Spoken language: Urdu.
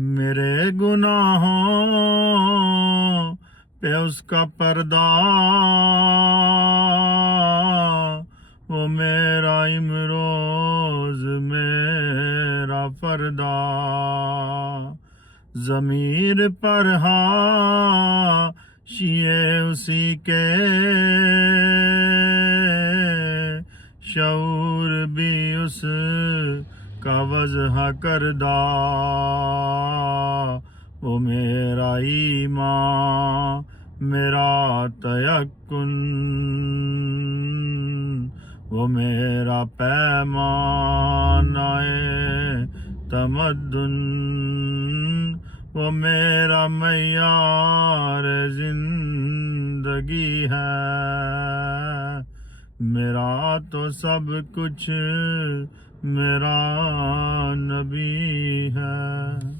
میرے گناہوں پہ اس کا پردہ، وہ میرا امروز میرا فردا، ضمیر پر حاشیے اسی کے، شعور بھی اس کا وضح کردہ، وہ میرا ایمان میرا تیقن، وہ میرا پیمانہ تمدن، وہ میرا معیار زندگی ہے، میرا تو سب کچھ میرا نبی ہے۔